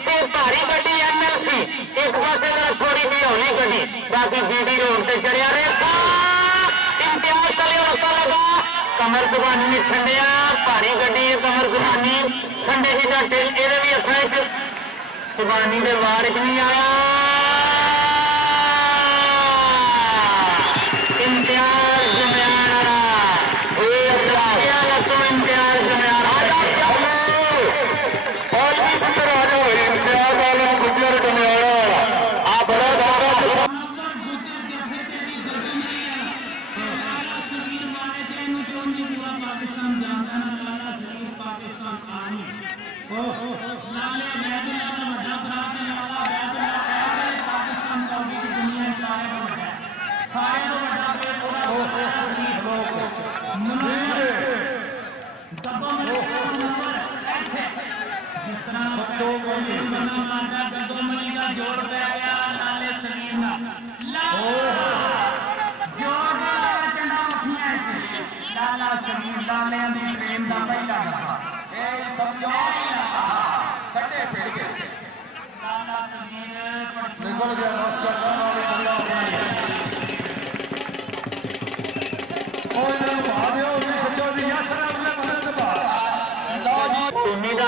पासे भारी गड्डी MLC, एक पासे थोड़ी जी होनी गड्डी, बाकी GD रोड से चढ़िया रेखा इम्तियाज चलियो रस्ता लगा कमर जुबानी ने छंडिया भारी गड्डी है कमर जुबानी छंडे जी का टेल ये भी हथा जुबानी के वार च नहीं आया इम्तियाज जमयान इम्तियाज जमयान और भी पुत्र आ जाओ इम्तियाज वाले गुजर जमयान आ बड़ा जोड़ पै गया नाले सलीम लाला सलीम लाले की ट्रेन का पहला सट्टे पिड़ गए लाला सलीम निकल गया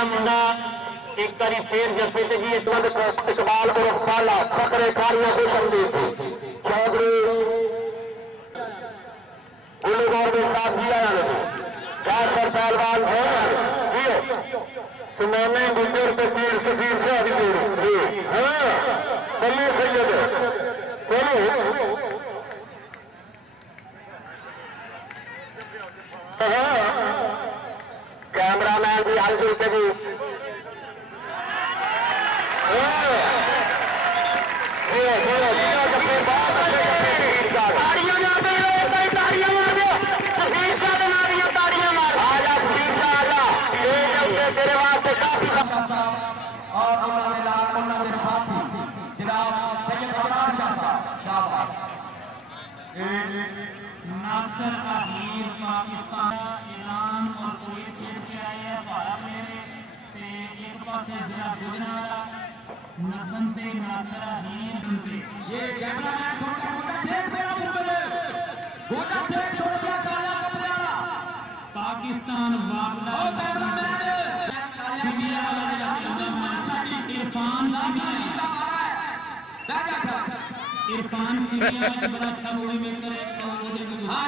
मुंडा एक बारी फिर जफे जी इस वक्त इकबाल उर्फ काला फकरे कारियां को संदीप चौधरी गुलगौर में साथी आया कैसर पहलवान सुनाने गुजर तकबीर सफीर शाह हाँ बल्ले सैयद चलो कैमरा मैन भी हाल चलते जी तेरे वास्ते काफी और उन्होंने साथी जनाब सैयद अबरार शाह शाबाश नासिर अहीर पाकिस्तान ईरान और कुवैत खेल के आए हैं भारत मेरे ते एक पासे जिला गुजरात नसन से नासिर अहीर बनते ये कैमरामैन थोड़ा गोटा टेक मेरा पुत्र गोटा टेक थोड़ा सा काला कपड़े वाला पाकिस्तान वापदा ओ कैमरामैन सीमिया वाला इरफान इरफान सीमिया बड़ा अच्छा मूवी मेकर है हां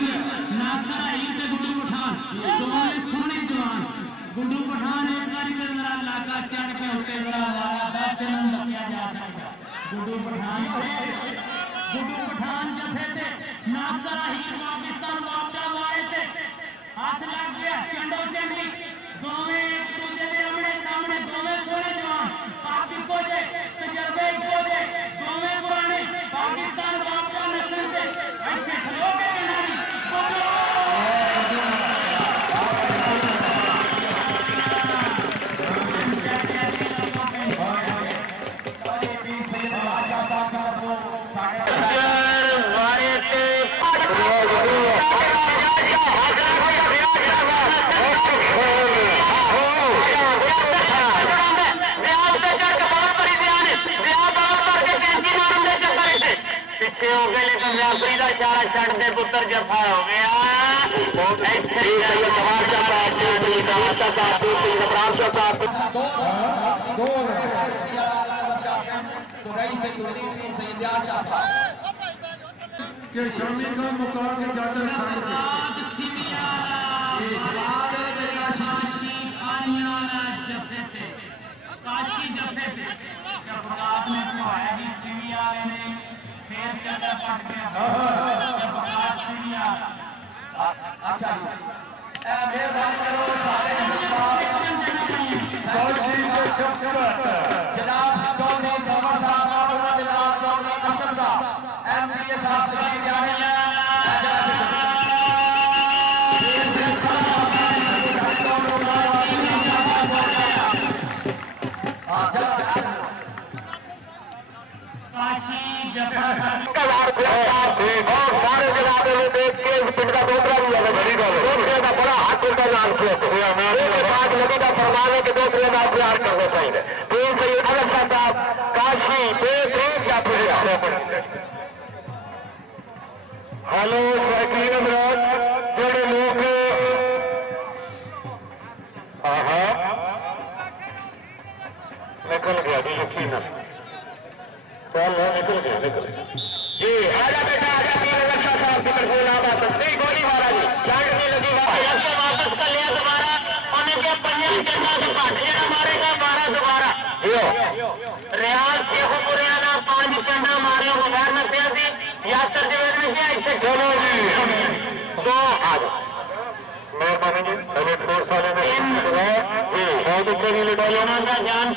जी नासिर अहीर ते गुड्डू पठान दोनों सोहने जवान गुड्डू पठान एक बारी मेरा इलाका चढ़ के उत्ते बड़ा वाला 10 दिन लग्या जा सकता गुड्डू पठान जफे ते नासिर अहीर पाकिस्तान वापदा वाले ते हाथ लग गया चंडो चंडी दोवें एक दूसरे के आमने सामने दोवें सोहने जवान पाक को दे तजर्बे को दे दोवें पुराने पाकिस्तान वापदा नस्ल से ऐसे खलो के खिलाड़ी इशारा छड़ दे पुत्र जफा हो गया शामी का मुकाम काशी जफे थे शफकात ने पढ़ाया सीवी वाले ने फिर चला पट गया शफकात सीवी अच्छा मेहरबानी करो सारे जनाब चौधरी सरवर साहब और जनाब चौधरी अशरफ साहब एमपीए साहब तशरीफ जा रहे हैं सारे जनाबे में देख के पिंड का दूसरा भी है दूसरे का बड़ा हाथ उल्टा नाम किया बाद लगी का फरमाने के दूसरे का प्यार करना चाहिए। पीर सैयद अहमद शाह साहब काशी बेहतरीन क्या हेलो शौकीन अमराज जोड़े लोग निकल गया जी यकीन चलो निकल गया जी। आजा बेटा आजा पीर अहमद शाह साहब से बिल्कुल आप आ सकते नहीं गोली मारा जी चांद नहीं लगी वापस कर लिया दोबारा उन्हें क्या पंजा चंदा से घट जेड़ा मारेगा 12 दोबारा रियाज शेखुपुरिया का 5 चंदा मारे बगैर नसिया थी यासर जवेद ने क्या इसे चलो जी तो आज मेहरबानी जी अभी फोर्स वाले ने जी बहुत अच्छी लिटालियों का जान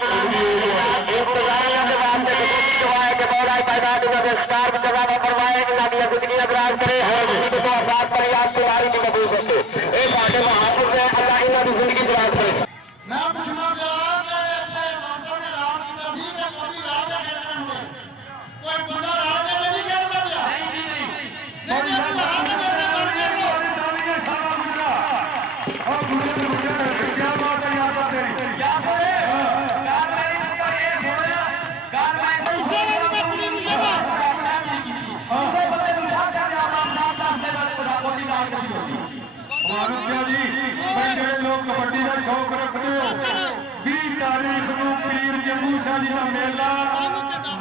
एक बजाया के बाद से दुआएं के मौला पैदाद का स्टार में जवाब फरमाए कि नादी जिंदगी अगराज करे और तो आजाद पर याद तुम्हारी नहीं कबूल करते ए साडे महापुर से अल्लाह इन्हां दी जिंदगी दराज करे। मैं पूछना प्यार मेरे अपने मानसों ने राम की तस्वीर में कोई राम ने खेलने होंगे कोई बंदा राम ने नहीं खेलता क्या नहीं राम ने खेलने होंगे सारा गुजरा और गुजरा क्या बात है याद आते हैं क्या सरे कार मेरी ऊपर ये सोया कार मैं से उसे बंदे दूसरा जा राम साहब से बड़ा कोटी डाल कर दी मानुष्या जी बड़े लोग कबड्डी का शौक रखते हो 20 तारीख को पीर जम्मू शाह जी का मेला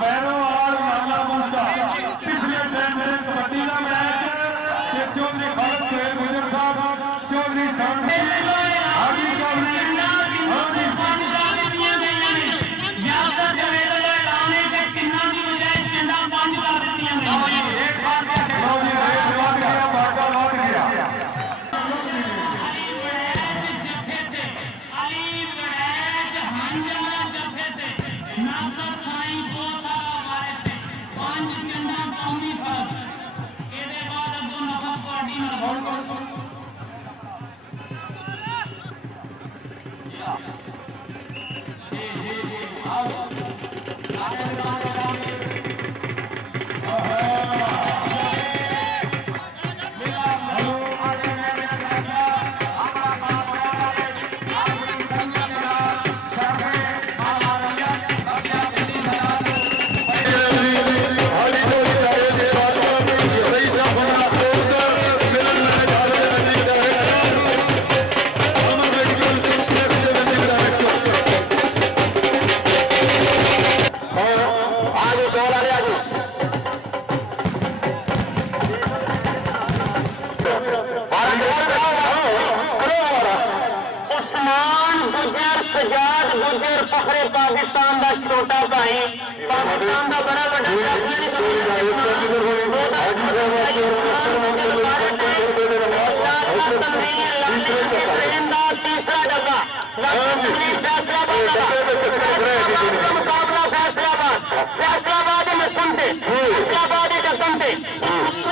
बैरोवाल लाला मूसा पिछले टाइम में कबड्डी का मैच चौधरी खालिद सुहेल गुजर साहब चौधरी हाजी चौधरी पाकिस्तान का छोटा भाई पाकिस्तान का बड़ा तीसरा डब्बा मुकाबला फैसलाबाद में सुनते फैसलाबाद सुनते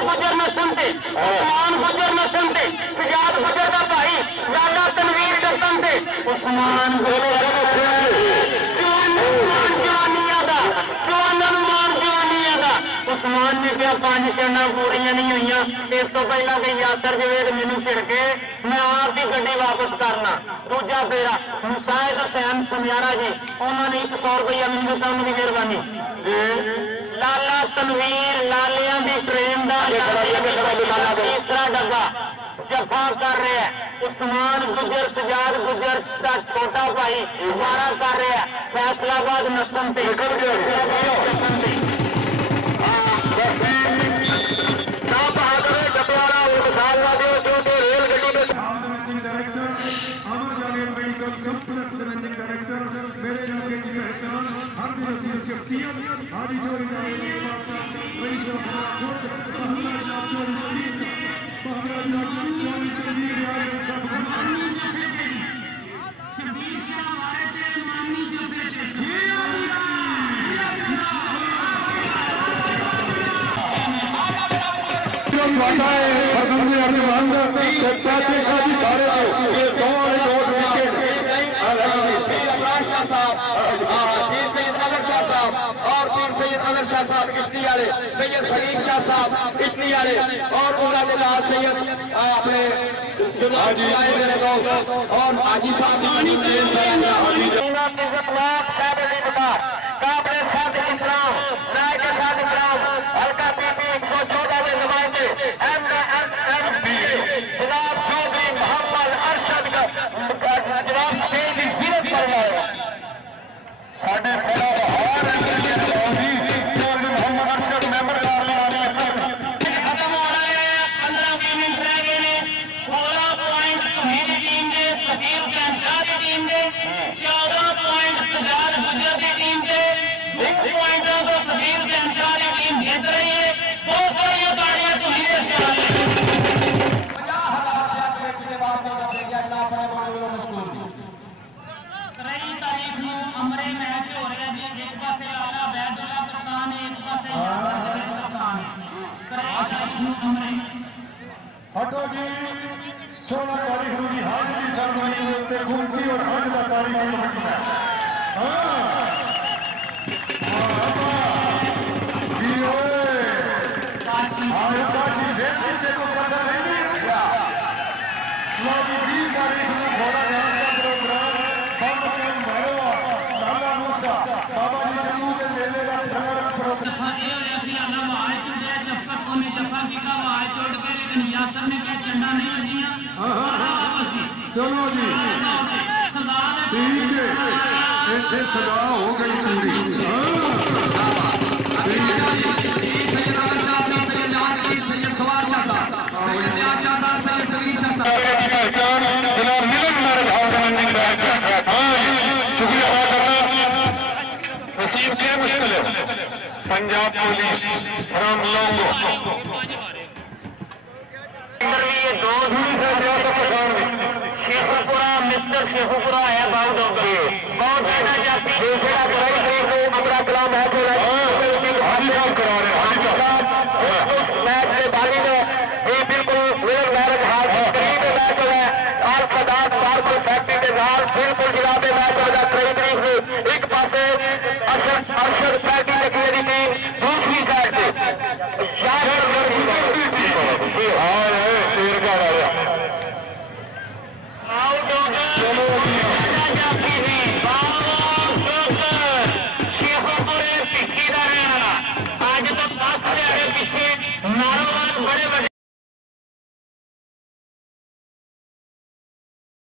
गुजर में सुनते उस्मान गुजर में सुनते सजाद गुजर का भाई लाला तनवीर का सुनते उस्मान उस्मान ने क्या 5 चढ़ना पूरियां नहीं हुई इस तो पहला कि यासर जवेद मैनू छिड़के मैं आप की गड्डी वापस करना दूजा फेरा मुसाहिद हुसैन सुनियारा जी उन्होंने 100 रुपया मैनू बताने की मेहरबानी लाला तनवीर लालिया की ट्रेन का तीसरा डब्बा जफा कर रहे हैं उस्मान गुजर सजाद गुजर का छोटा भाई हमारा कर रहे हैं फैसलाबाद नसन से सैयद सलीम शाह साहब इटली वाले और उन्होंने नाल सैयद अपने जो आए मेरे दोस्त और हाजी साहब की काबले साथ इस्लाम राय के साथ इस्लाम हल्का पीपी 114 में नुमाइंदे जनाब चौधरी मोहम्मद अरशद का जनाब स्टेज की जीरत कर जाएगा साढ़े सेना बहार चौधरी मोहम्मद अरशद मेंबर पार्लियामेंट खत्म हो रहा है 15 मिनट रह गए ने 16 पॉइंट सुहेली टीम ने सफीर शहजाद टीम ने 14 पॉइंट सजाद गुजर की टीम ने 1 पॉइंट तो सफीर शहजाद टीम जीत रही है बहुत सारी गाड़ियां तुम्हें से आ रही है 23 तारीख को अमरे मैच हो रहा जी एक पासे लाला बैदुल्ला कप्तान है एक पासे कप्तान अमरे हटो जी 16 तारीख को जी हाजिरी सरमनी उत्ते गुमती और हज का तारीख लिखना हां जी ओए काशी से पीछे को पता नहीं गया लो जी 20 तारीख को घोड़ा गांव का प्रोग्राम बम भरवा लाला मूसा बाबा जी जम्मू के मेले का प्रोग्राम ये ऐसी आला आवाज जो शफकत को ने जफा की का आवाज छोड़ के लेकिन यासर ने क्या झंडा नहीं बजिया चलो जी सदा ठीक है ऐसे सदा हो गई पूरी Punjab police from Longo Sheikhupura mister Sheikhupura है बहुत बहुत दूसरा अमरा कलाम है